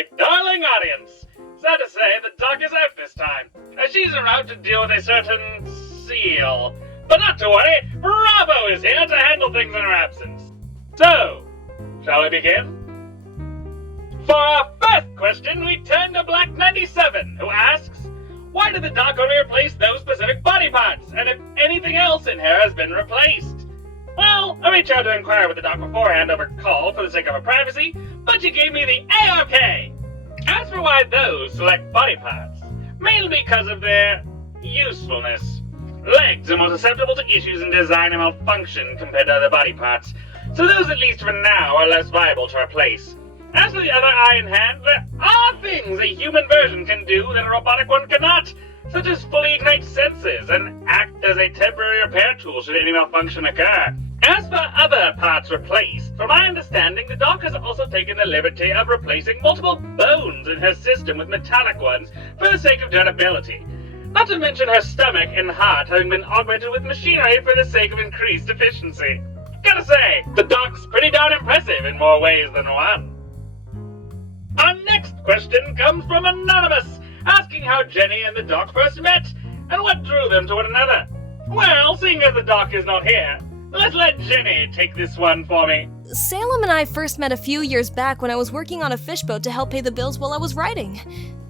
my darling audience. Sad to say, the doc is out this time, as she's en route to deal with a certain seal. But not to worry, Bravo is here to handle things in her absence. So, shall we begin? For our first question, we turn to Black 97, who asks, why did the doc only replace those specific body parts, and if anything else in her has been replaced? Well, I reached out to inquire with the doc beforehand over call for the sake of her privacy, but she gave me the A-OK. As for why those select body parts, mainly because of their usefulness. Legs are more susceptible to issues in design and malfunction compared to other body parts, so those, at least for now, are less viable to replace. As for the other eye and hand, there are things a human version can do that a robotic one cannot, such as fully ignite senses and act as a temporary repair tool should any malfunction occur. As for other parts replaced, from my understanding, the doc has also taken the liberty of replacing multiple bones in her system with metallic ones for the sake of durability. Not to mention her stomach and heart having been augmented with machinery for the sake of increased efficiency. Gotta say, the doc's pretty darn impressive in more ways than one. Our next question comes from Anonymous, asking how Jenny and the doc first met, and what drew them to one another. Well, seeing as the doc is not here, let's let Jenny take this one for me. Salem and I first met a few years back when I was working on a fishboat to help pay the bills while I was writing.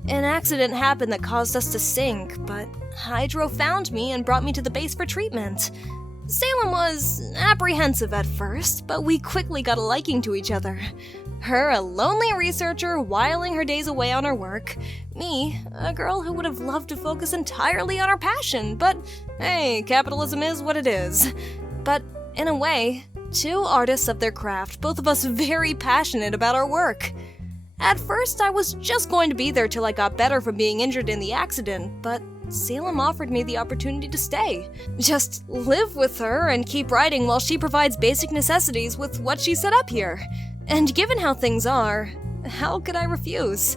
An accident happened that caused us to sink, but Hydro found me and brought me to the base for treatment. Salem was apprehensive at first, but we quickly got a liking to each other. Her, a lonely researcher whiling her days away on her work. Me, a girl who would have loved to focus entirely on her passion, but hey, capitalism is what it is. But in a way, two artists of their craft, both of us very passionate about our work. At first, I was just going to be there till I got better from being injured in the accident, but Salem offered me the opportunity to stay. Just live with her and keep writing while she provides basic necessities with what she set up here. And given how things are, how could I refuse?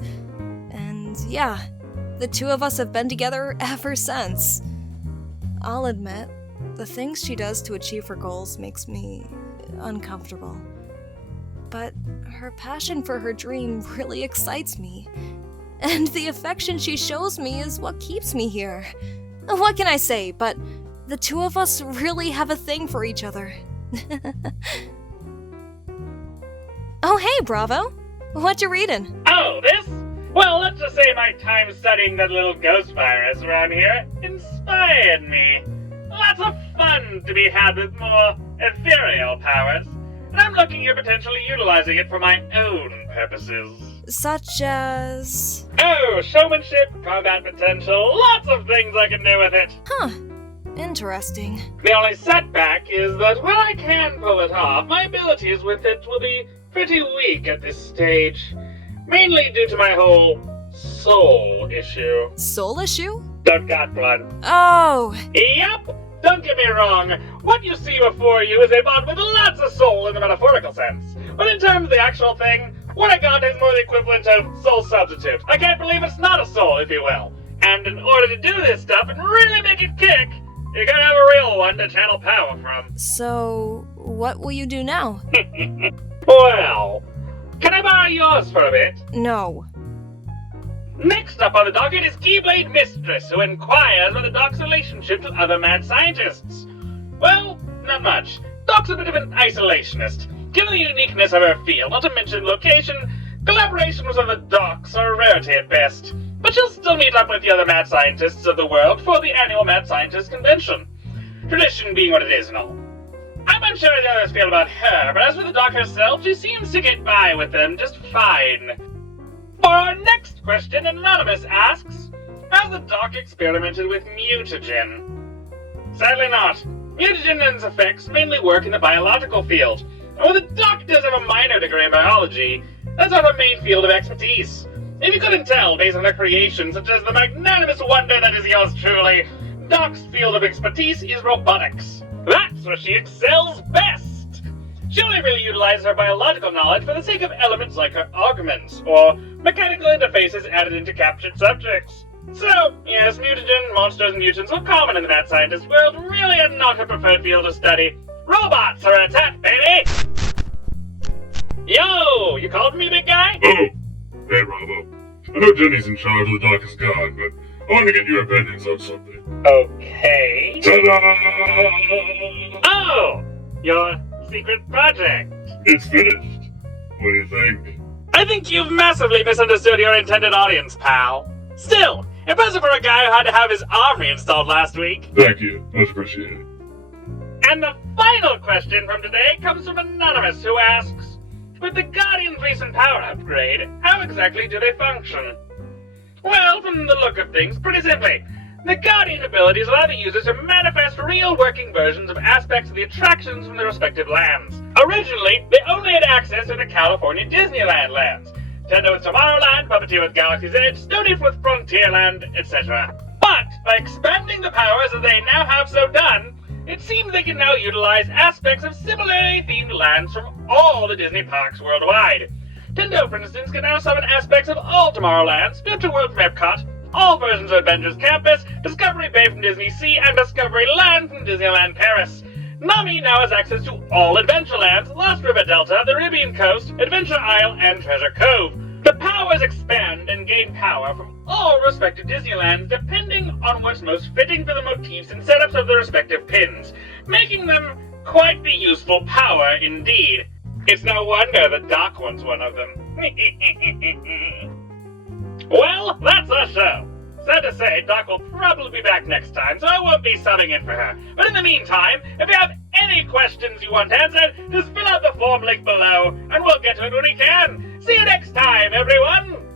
And yeah, the two of us have been together ever since. I'll admit, the things she does to achieve her goals makes me uncomfortable. But her passion for her dream really excites me. And the affection she shows me is what keeps me here. What can I say, but the two of us really have a thing for each other. Oh hey, Bravo! What you reading? Oh, this? Well, let's just say my time studying that little ghost virus around here inspired me. Lots of fun to be had with more ethereal powers, and I'm looking at potentially utilizing it for my own purposes. Such as... Oh, showmanship, combat potential, lots of things I can do with it. Huh. Interesting. The only setback is that when I can pull it off, my abilities with it will be pretty weak at this stage. Mainly due to my whole soul issue. Soul issue? Don't got one. Oh! Yep! Don't get me wrong. What you see before you is a bot with lots of soul in the metaphorical sense. But in terms of the actual thing, what I got is more the equivalent of soul substitute. I can't believe it's not a soul, if you will. And in order to do this stuff and really make it kick, you gotta have a real one to channel power from. So, what will you do now? Well, can I borrow yours for a bit? No. Next up on the docket is Keyblade Mistress, who inquires about the Doc's relationship to other mad scientists. Well, not much. Doc's a bit of an isolationist. Given the uniqueness of her field, not to mention location, collaboration with other Docs are a rarity at best. But she'll still meet up with the other mad scientists of the world for the annual Mad Scientist Convention. Tradition being what it is and all. I'm unsure how the others feel about her, but as for the Doc herself, she seems to get by with them just fine. For our next question, Anonymous asks, has the Doc experimented with mutagen? Sadly not. Mutagen and its effects mainly work in the biological field, and while the Doc does have a minor degree in biology, that's not her main field of expertise. If you couldn't tell based on her creation, such as the magnanimous wonder that is yours truly, Doc's field of expertise is robotics. That's where she excels best! She only really utilizes her biological knowledge for the sake of elements like her augments, or mechanical interfaces added into captured subjects. So, yes, mutagen, monsters, and mutants are common in the mad scientist world, really are not her preferred field of study. Robots are attack, baby! Yo, you called me, big guy? Hey, Bravo. I know Jenny's in charge of the Darkest God, but I want to get your opinions on something. Okay. Ta-da! Oh! Your secret project. It's finished. What do you think? I think you've massively misunderstood your intended audience, pal. Still, impressive for a guy who had to have his arm reinstalled last week. Thank you. Much appreciated. And the final question from today comes from Anonymous, who asks, with the Guardian's recent power upgrade, how exactly do they function? Well, from the look of things, pretty simply. The Guardian abilities allow the users to manifest real working versions of aspects of the attractions from their respective lands. Originally, they only had access to the California Disneyland lands. Nintendo with Tomorrowland, Puppeteer with Galaxy's Edge, Stony with Frontierland, etc. But, by expanding the powers that they now have so done, it seems they can now utilize aspects of similarly themed lands from all the Disney parks worldwide. Nintendo, for instance, can now summon aspects of all Tomorrowlands, Future World from Epcot, all versions of Adventures Campus, Discovery Bay from Disney Sea, and Discovery Land from Disneyland Paris. Nami now has access to all Adventurelands, Lost River Delta, the Caribbean Coast, Adventure Isle, and Treasure Cove. The powers expand and gain power from all respective Disneylands depending on what's most fitting for the motifs and setups of the respective pins, making them quite the useful power indeed. It's no wonder that Doc wants one of them. Well, that's our show. Sad to say, Doc will probably be back next time, so I won't be subbing in for her. But in the meantime, if you have any questions you want answered, just fill out the form link below, and we'll get to it when we can. See you next time, everyone!